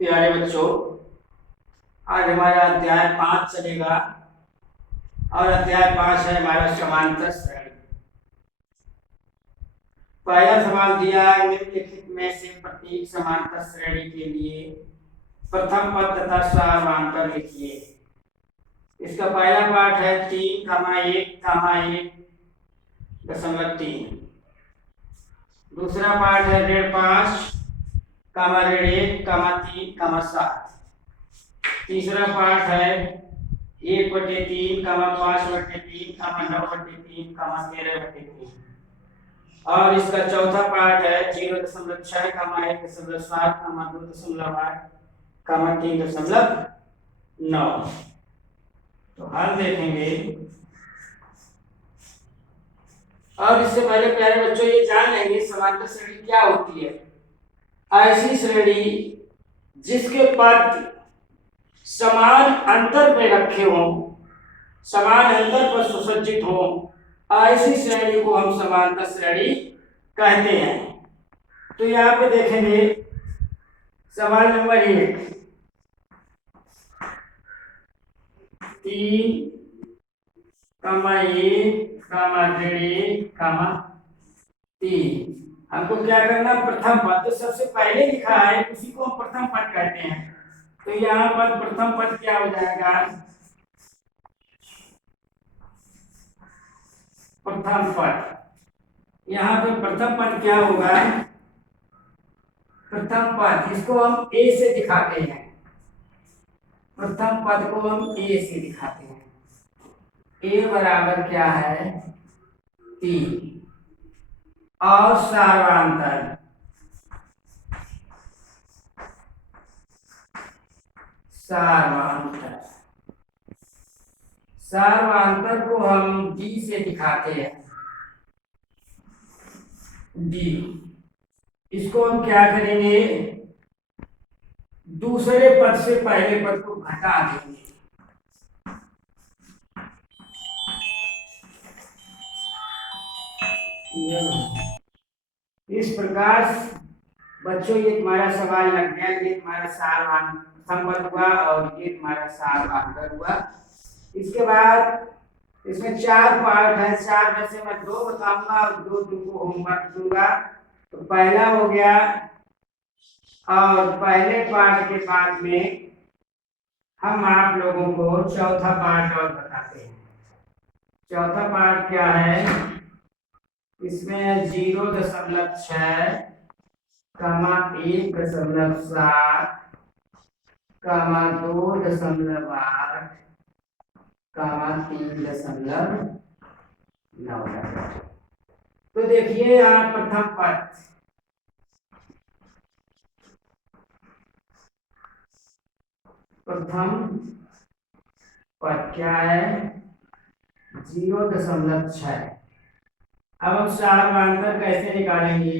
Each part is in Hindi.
प्यारे बच्चों, आज हमारा अध्याय 5 चलेगा और अध्याय 5 है हमारा समांतर श्रेणी। पहला सवाल दिया है, निम्नलिखित में से प्रत्येक समांतर श्रेणी के लिए प्रथम पद तथा समांतर लिखिए। इसका पहला पाठ है 3,1,1,3। दूसरा पाठ है 5,5, ऋण 1,3,7। तीसरा पाठ है 1/3, 5/3, 9/3, 13/3। और इसका चौथा पाठ है 0.6, 1.7, 2.8, 3.9। तो हल देखेंगे। और इससे पहले प्यारे बच्चों ये जान लेंगे समांतर श्रेणी क्या होती है। ऐसी श्रेणी जिसके पद समान अंतर में रखे हों, समान अंतर पर सुसज्जित हो, ऐसी श्रेणी को हम समांतर श्रेणी कहते हैं। तो यहाँ पे देखेंगे सवाल नंबर 1, 3, 1, ऋण 3। हमको क्या करना, प्रथम पद तो सबसे पहले लिखा है उसी को हम प्रथम पद कहते हैं। तो यहाँ पर प्रथम पद क्या हो जाएगा, प्रथम पद। यहाँ पे प्रथम पद क्या होगा, प्रथम पद इसको हम ए से दिखाते हैं। प्रथम पद को हम ए से दिखाते हैं। ए बराबर क्या है, 3। और सार्वंतर, सार्वंतर सार्वंतर को हम डी से दिखाते हैं। डी, इसको हम क्या करेंगे, दूसरे पद से पहले पद को घटा देंगे। इस प्रकार बच्चों ये तुम्हारा सवाल लग गया। ये तुम्हारा प्रथम पद हुआ और ये तुम्हारा सार्वंतर हुआ। इसके बाद इसमें 4 पार्ट है। 4 में से मैं 2 बताऊंगा और 2 तुमको होमवर्क दूंगा। तो पहला हो गया, और पहले पार्ट के बाद में हम आप लोगों को चौथा पार्ट और बताते हैं। चौथा पार्ट क्या है, इसमें 0.6, 1.7, 2.8, 3.9। तो देखिए यहाँ प्रथम पद, प्रथम पद क्या है, 0.6। अब हम सार्वंतर कैसे निकालेंगे,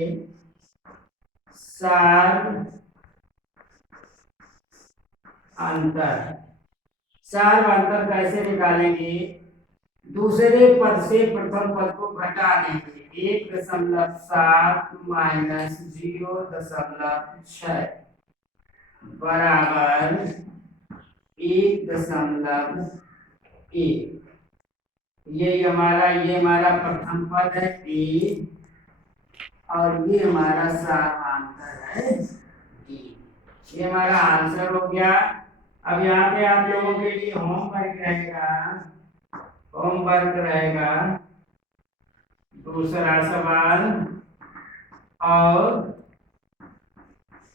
सार्वंतर कैसे निकालेंगे, दूसरे पद से प्रथम पद को घटा देंगे। 1.7 माइनस 0.6 बराबर 1.1। ये हमारा प्रथम पद है ए, और ये हमारा सार्वंतर है डी। ये हमारा आंसर हो गया। अब यहाँ पे आप लोगों के लिए होमवर्क रहेगा दूसरा सवाल और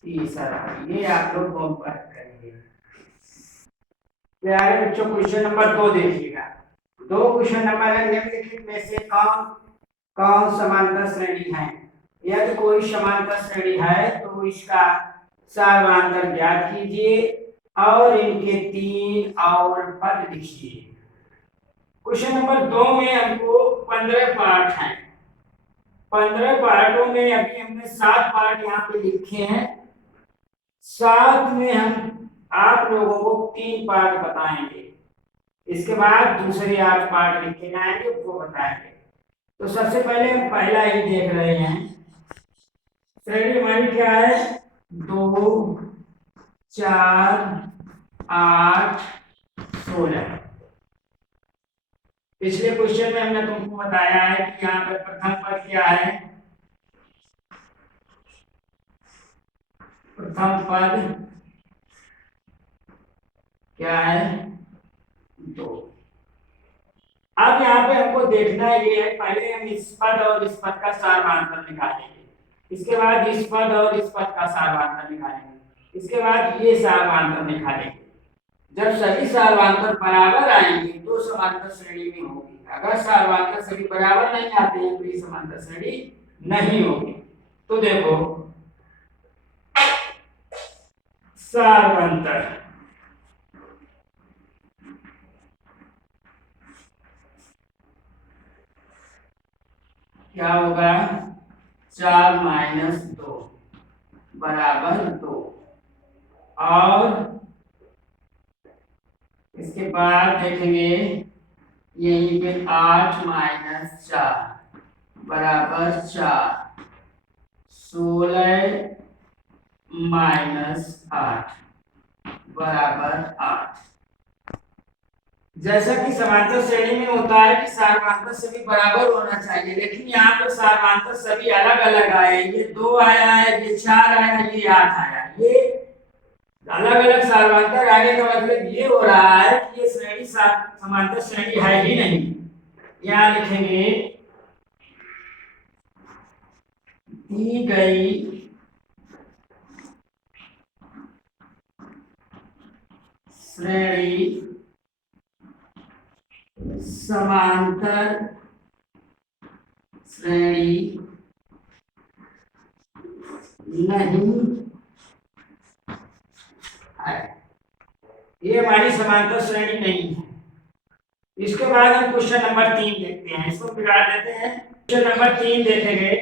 तीसरा। ये आप लोग होमवर्क करेंगे। प्यारे बच्चों, क्वेश्चन नंबर 2 देखिएगा। 2 क्वेश्चन नंबर है, निम्नलिखित में से कौन कौन समांतर श्रेणी है। यदि कोई समांतर श्रेणी है तो इसका सार्वंतर ज्ञात कीजिए और इनके 3 और पद लिखिए। क्वेश्चन नंबर 2 में हमको 15 पार्ट हैं। 15 पार्टों में अभी हमने 7 पार्ट यहाँ पे लिखे हैं। 7 में हम आप लोगों को 3 पार्ट बताएंगे। इसके बाद दूसरे 8 पार्ट लिखे जाएंगे, वो बताएंगे। तो सबसे पहले हम पहला ही देख रहे हैं। श्रेणी हमारी क्या है, 2, 4 8 16। पिछले क्वेश्चन में हमने तुमको बताया है कि यहाँ पर प्रथम पद क्या है, प्रथम पद क्या है 2। अब यहाँ पे हमको देखना ये है, पहले हम इस पद और इस पद का सारवांतर निकालेंगे, इसके बाद इस पद और इस पद का सारवांतर निकालेंगे, इसके बाद ये सारवांतर निकालेंगे। जब सभी सारवांतर बराबर आएंगे तो समांतर श्रेणी में होगी। अगर सारवांतर सभी बराबर नहीं आते हैं तो ये समांतर श्रेणी नहीं होगी। तो देखो सारवांतर क्या होगा, 4 माइनस 2 बराबर 2, और इसके बाद देखेंगे यहीं पे 8 माइनस 4 बराबर 4, 16 माइनस 8 बराबर 8। जैसा कि समांतर श्रेणी में होता है कि सारवांतर सभी बराबर होना चाहिए, लेकिन यहाँ पर सारवांतर सभी अलग अलग आए, ये 2 आया है, ये 4 आया, ये 8 आया। ये अलग अलग सारवांतर आने का मतलब ये हो रहा है कि ये श्रेणी समांतर श्रेणी है ही नहीं। यहाँ लिखेंगे दी गई श्रेणी समांतर श्रेणी नहीं है, ये हमारी समांतर श्रेणी नहीं है। इसके बाद हम क्वेश्चन नंबर 3 देखते हैं, इसको बिगाड़ देते हैं। क्वेश्चन नंबर 3 देखेंगे,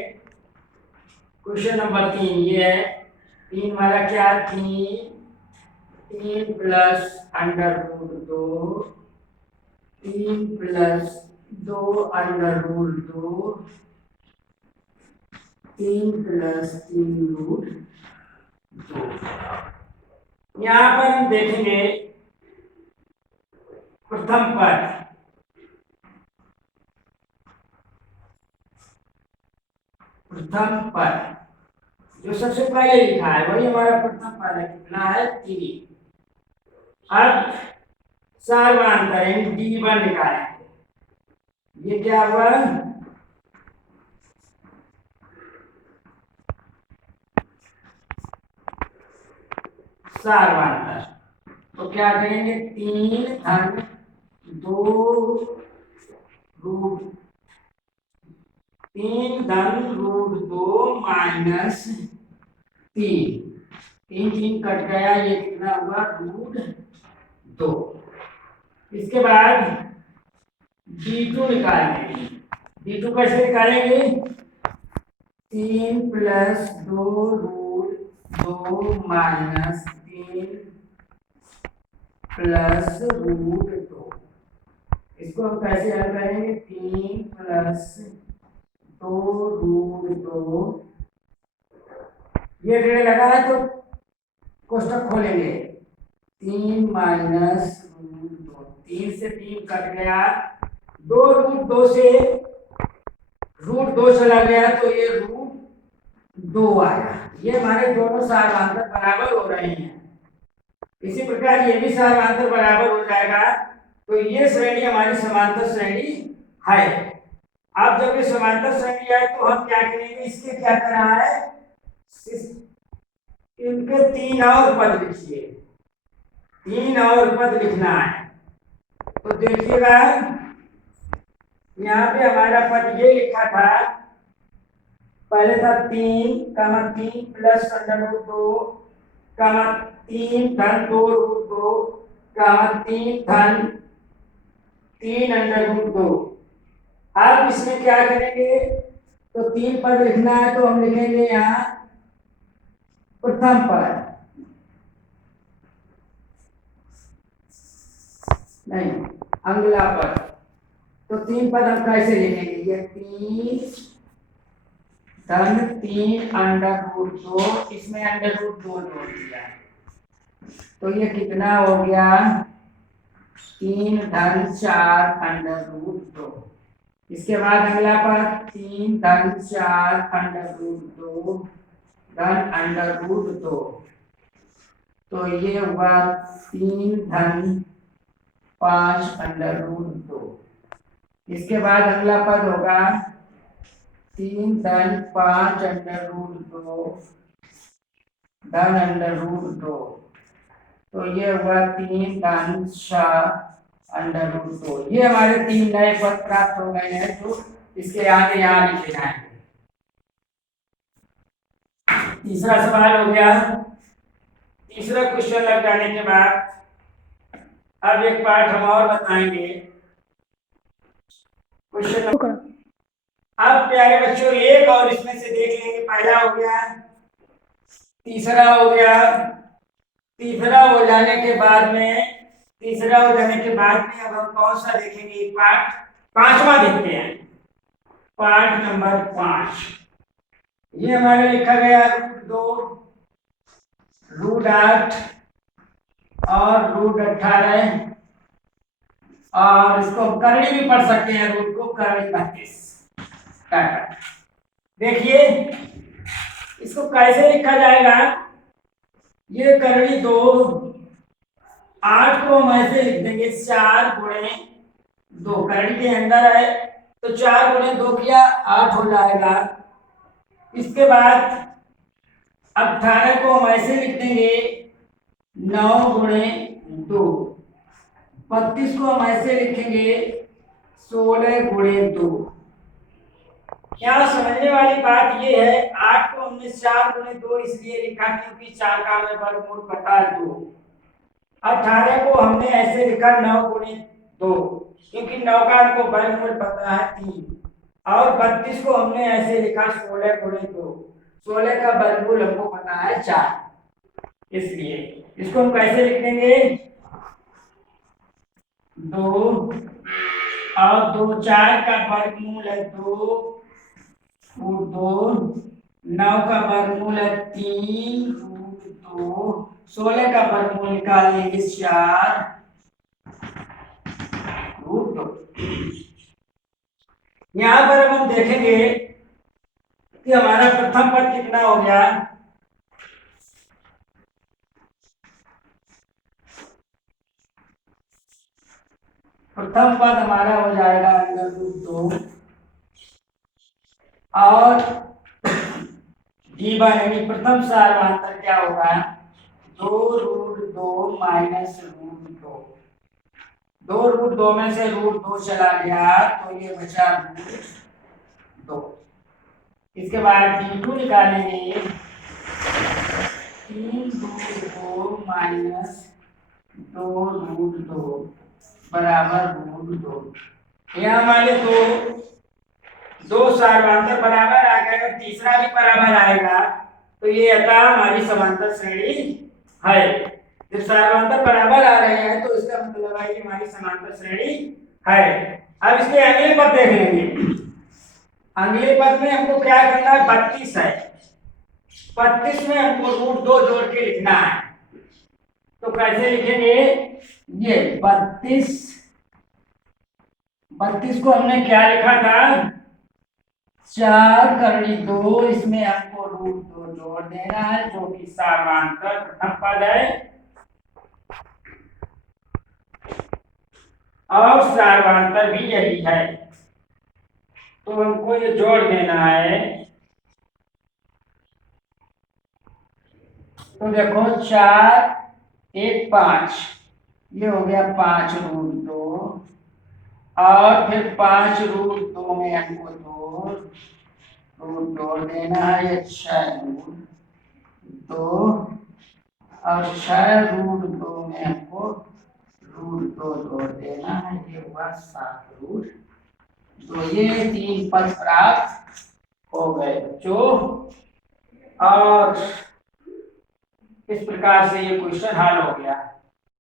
क्वेश्चन नंबर 3 ये है, 3 हमारा क्या, 3 plus under root 2, 3 plus 2 under root 2, 3 plus 3 root 2। यहाँ पर हम देखेंगे प्रथम पद, प्रथम पद जो सबसे पहले लिखा है वही हमारा प्रथम पद है, कितना है 3। अब सारवांतर D1 निकालेंगे, ये क्या हुआ, सारवांतर। तो क्या करेंगे, 3 धन 2 रूट 3 धन रूट 2 माइनस 3, 3 कट गया, ये कितना हुआ रूट 2। इसके बाद D2 निकालेंगे, D2 कैसे निकालेंगे, 3 plus 2 root 2 minus 3 plus root 2। इसको हम कैसे हल करेंगे, 3 प्लस 2 रूट 2, ये ऋण लगा है तो कोष्टक खोलेंगे, 3 माइनस रूट 2, 3 से 3 कट गया, 2 रूट 2 से रूट 2 चला गया तो ये रूट 2 आया। ये हमारे दोनों सारवांतर बराबर हो रहे हैं। इसी प्रकार ये भी सारवांतर बराबर हो जाएगा, तो ये श्रेणी हमारी समांतर श्रेणी है। अब जब ये समांतर श्रेणी है तो हम क्या करेंगे, इसके क्या करना है, इनके 3 और पद लिखिए, 3 और पद लिखना है। तो देखिएगा यहाँ पे हमारा पद ये लिखा था, पहले था 3 प्लस अंडर रूट 2 3 धन 2 रूट 2 3 धन 3 अंडर रूट 2। अब इसमें क्या करेंगे, तो 3 पद लिखना है तो हम लिखेंगे यहाँ प्रथम पद, नहीं अगला पद। तो 3 पद हम कैसे लिखेंगे, ये 3 धन 3 अंडर रूट 2, इसमें अंडर रूट 2 जोड़ दिया, तो ये कितना हो गया 3 धन 4 अंडर रूट 2। इसके बाद अगला पद 3 धन 4 अंडर रूट 2 धन अंडर रूट 2। तो ये हुआ 3 धन 5 अंडर रूट 2। इसके बाद अगला पद होगा 3 धन 5 अंडर रूट 2 धन अंडर रूट 2। तो ये हुआ 3 धन 6 अंडर रूट 2। ये हमारे 3 नए पद प्राप्त हो गए हैं, तो इसके आगे यहाँ लिखे जाएंगे। तीसरा सवाल हो गया। तीसरा क्वेश्चन लग जाने के बाद अब एक पार्ट हम और बताएंगे। क्वेश्चन अब प्यारे बच्चों एक और इसमें से देख लेंगे। पहला हो गया, तीसरा हो गया। तीसरा हो जाने के बाद में अब हम कौन सा देखेंगे पार्ट? पांचवा देखते हैं, पार्ट नंबर 5। ये हमारे लिखा गया रूट 2 रूट 8 और रूट 18, और इसको करड़ी भी पढ़ सकते हैं, रूट को करड़ी 32। देखिए इसको कैसे लिखा जाएगा। ये करड़ी 2, 8 को हम ऐसे लिख देंगे 4 गुणे 2। करड़ी के अंदर है तो 4 गुणे 2 किया 8 हो जाएगा। इसके बाद 18 को हम ऐसे लिख देंगे 9 गुणे 2। 32 को हम ऐसे लिखेंगे 16 गुणे 2। यहाँ समझने वाली बात ये है, 8 को हमने 4 गुणे 2 इसलिए लिखा क्योंकि 4 का हमें वर्गमूल पता है 2। 18 को हमने ऐसे लिखा 9 गुणे 2 क्योंकि 9 का हमको वर्गमूल पता है 3। और 32 को हमने ऐसे लिखा 16 गुणे 2। 16 का वर्गमूल हमको पता है 4। इसलिए इसको हम कैसे लिख देंगे 2 और 2, 4 का वर्गमूल है 2 रूट 2, 9 का वर्गमूल है 3 रूट 2, 16 का वर्गमूल निकाल लेंगे 4 रूट 2। यहाँ पर अब हम देखेंगे कि हमारा प्रथम पद कितना हो गया। प्रथम पद हमारा हो जाएगा अंडर रूट 2 और d1 यानी प्रथम सार्वधातुक क्या होगा 2 रूट 2 माइनस रूट 2। 2 रूट 2 में से रूट 2 चला गया तो ये बचा रूट 2। इसके बाद d2 निकालेंगे 3 रूट 2 माइनस 2 रूट 2 बराबर रूट 2। यहाँ हमारे दो सार्वधातुक बराबर आ गए और तीसरा भी बराबर आएगा तो ये अतः हमारी समांतर श्रेणी है। जब सार्वधातुक बराबर आ रहे हैं तो इसका मतलब है कि हमारी समांतर श्रेणी है। अब इसके अगले पद देख लेंगे। अगले पद में हमको क्या करना है 32 है। 32 में हमको रूट 2 जोड़ के लिखना है। तो कैसे लिखेंगे ये 32 को हमने क्या लिखा था 4 करड़ी 2, इसमें हमको रूट 2 जोड़ देना है जो कि सार्वधातुक प्रथम पद है और सार्वधातुक भी यही है तो हमको ये जोड़ देना है। तो देखो 4 1 5 ये हो गया 5 रूट 2 और फिर 5 रूट 2 में हमको 2 रूट जोड़ देना है। ये 6 रूट 2 और 6 रूट 2 में हमको रूट 2 जोड़ देना है। ये हुआ 7 रूट 2। ये 3 पद प्राप्त हो गए बच्चों और इस प्रकार से ये क्वेश्चन हल हो गया।